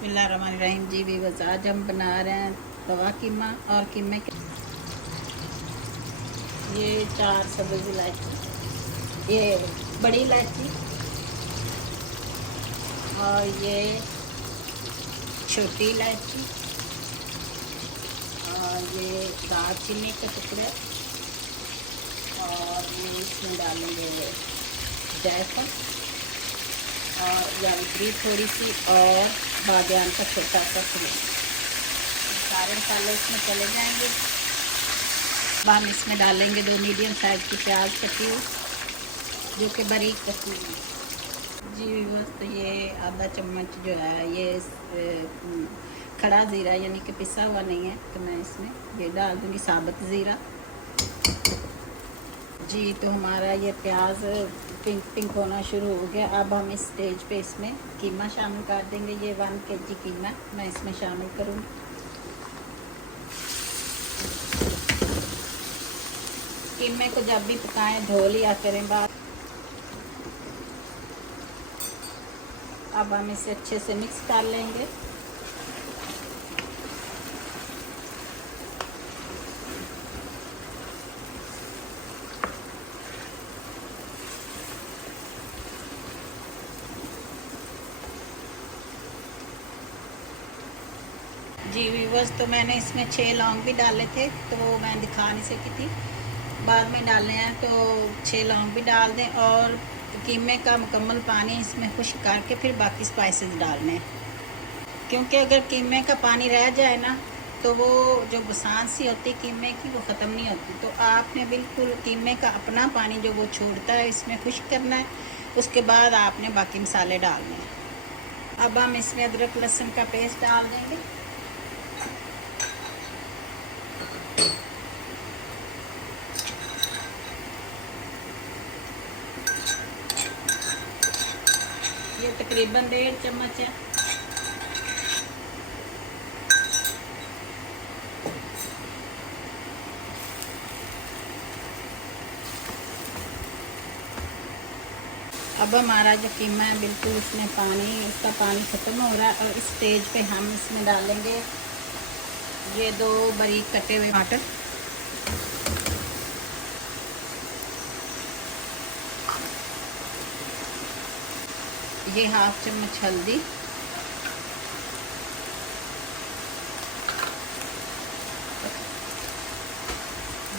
बिस्मिल्लाहिर्रहमानिर्रहीम जी भी बस आज हम बना रहे हैं तवा कीमा और कीमे के ये 4 सब्ज़ इलायची, ये बड़ी इलायची और ये छोटी इलायची और ये दालचीनी के टुकड़े और ये इसमें डालेंगे जायफल और जावित्री थोड़ी सी और बादियान का छोटा सा टुकड़ा। सारे मसाले इसमें चले जाएंगे। अब हम इसमें डालेंगे 2 मीडियम साइज़ की प्याज कटी हुई जो कि बारीक कटी हुई जी। बस तो ये आधा चम्मच जो है ये खड़ा ज़ीरा यानी कि पिसा हुआ नहीं है तो मैं इसमें ये डाल दूँगी साबुत ज़ीरा जी। तो हमारा ये प्याज पिंक पिंक होना शुरू हो गया। अब हम इस स्टेज पे इसमें कीमा शामिल कर देंगे। ये 1 kg कीमा मैं इसमें शामिल करूँगी। कीमे को जब भी पकाएं धो लिया करें बाद। अब हम इसे अच्छे से मिक्स कर लेंगे। जी व्यूअर्स, तो मैंने इसमें 6 लौंग भी डाले थे तो मैं दिखा नहीं सकी थी, बाद में डालने हैं तो 6 लौंग भी डाल दें और कीमे का मुकम्मल पानी इसमें खुश्क करके फिर बाकी स्पाइसेस डालने हैं। क्योंकि अगर कीमे का पानी रह जाए ना तो वो जो बुसान सी होती कीमे की वो ख़त्म नहीं होती। तो आपने बिल्कुल कीमे का अपना पानी जो वो छोड़ता है इसमें खुश्क करना है, उसके बाद आपने बाकी मसाले डालने हैं। अब हम इसमें अदरक लहसुन का पेस्ट डाल देंगे। ये तकरीबन 1.5 चम्मच है। अब हमारा जो कीमा है बिल्कुल इसमें उसका पानी ख़त्म हो रहा है और इस स्टेज पे हम इसमें डालेंगे ये 2 बारीक कटे हुए टमाटर, ये 1/2 चम्मच हल्दी,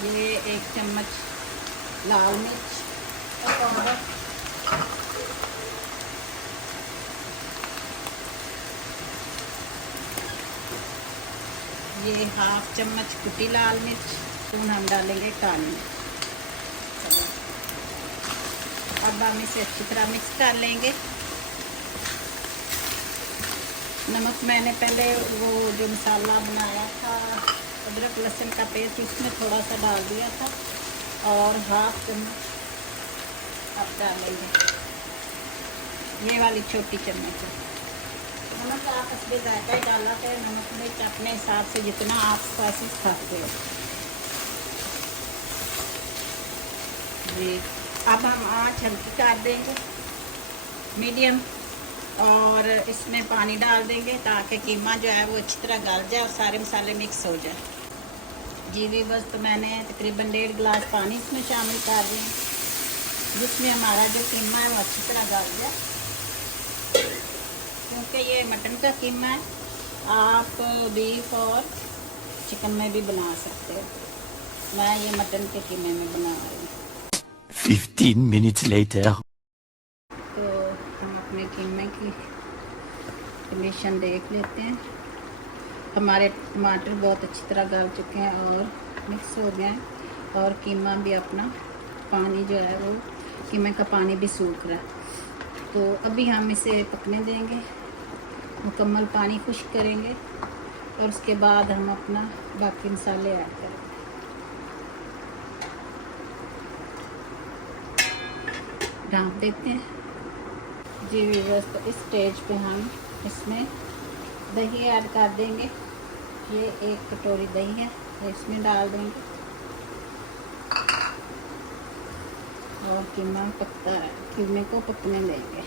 ये 1 चम्मच लाल मिर्च पाउडर, ये 1/2 चम्मच कुटी लाल मिर्च, हम डालेंगे काली मिर्च। अब हम इसे अच्छी तरह मिक्स कर लेंगे। नमक मैंने पहले वो जो मसाला बनाया था अदरक लहसुन का पेस्ट उसमें थोड़ा सा डाल दिया था और 1/2 चम्मच अब डालेंगे, ये वाली छोटी चम्मच है। नमक आप इसमें ज़्यादा ही डाला है, नमक मिर्च अपने हिसाब से जितना आप स्पाइसेस खाते हो जी। अब हम आँच हल्की कर देंगे मीडियम और इसमें पानी डाल देंगे ताकि कीमा जो है वो अच्छी तरह गल जाए और सारे मसाले मिक्स हो जाए जी। भी बस तो मैंने तकरीबन 1.5 गिलास पानी इसमें शामिल कर दिए जिसमें हमारा जो कीमा है वो अच्छी तरह गल जाए। क्योंकि ये मटन का कीमा है, आप बीफ और चिकन में भी बना सकते हो। मैं ये मटन के कीमे में बना रही हूँ। 15 minutes later. तो हम अपने कीमे की कंडीशन देख लेते हैं। हमारे टमाटर बहुत अच्छी तरह गल चुके हैं और मिक्स हो गए हैं और कीमा भी अपना पानी जो है वो कीमे का पानी भी सूख रहा है। तो अभी हम इसे पकने देंगे, मुकम्मल पानी खुश्क करेंगे और उसके बाद हम अपना बाकी मसाले ऐड करेंगे। ढाँप देते हैं जी व्यूअर्स। तो इस स्टेज पे हम इसमें दही ऐड कर देंगे। ये 1 कटोरी दही है तो इसमें डाल देंगे और कीमे को पकने देंगे।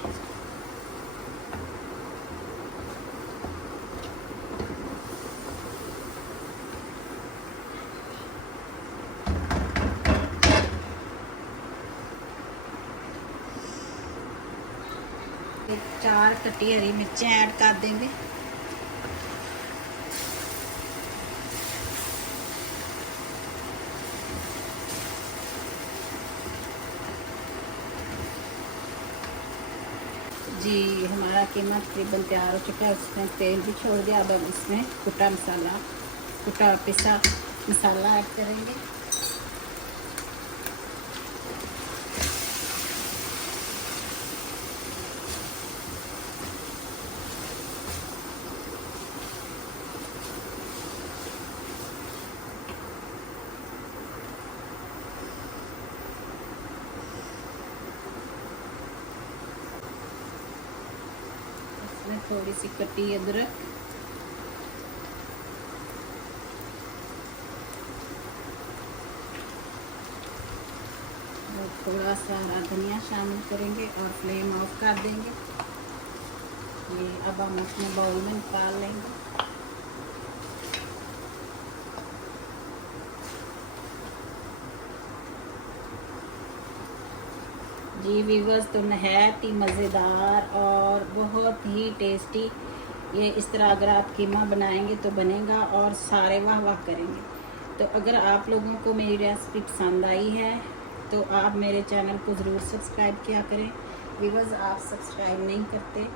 4 कटी हरी मिर्चें ऐड कर देंगे। जी हमारा कीमा तकरीबन तैयार हो चुका है, उसमें तेल भी छोड़ दिया। अब हम इसमें कुटा पिसा मसाला ऐड करेंगे। इसमें थोड़ी सी कटी अदरक, और थोड़ा सा हरा धनिया शामिल करेंगे और फ्लेम ऑफ कर देंगे। ये अब हम अपने बाउल में निकाल लेंगे। जी व्यूअर्स, तो नहायत ही मज़ेदार और बहुत ही टेस्टी ये इस तरह अगर आप कीमा बनाएंगे तो बनेगा और सारे वाह वाह करेंगे। तो अगर आप लोगों को मेरी रेसिपी पसंद आई है तो आप मेरे चैनल को ज़रूर सब्सक्राइब किया करें। व्यूअर्स, आप सब्सक्राइब नहीं करते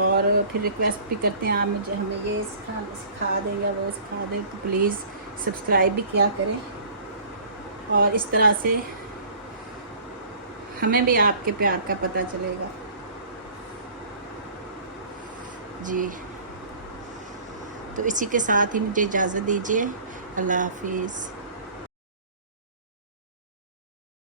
और फिर रिक्वेस्ट भी करते हैं आप मुझे हमें ये सिखा दें या वो सिखा दें, तो प्लीज़ सब्सक्राइब भी किया करें। और इस तरह से हमें भी आपके प्यार का पता चलेगा। जी तो इसी के साथ ही मुझे इजाज़त दीजिए। अल्लाह हाफिज़।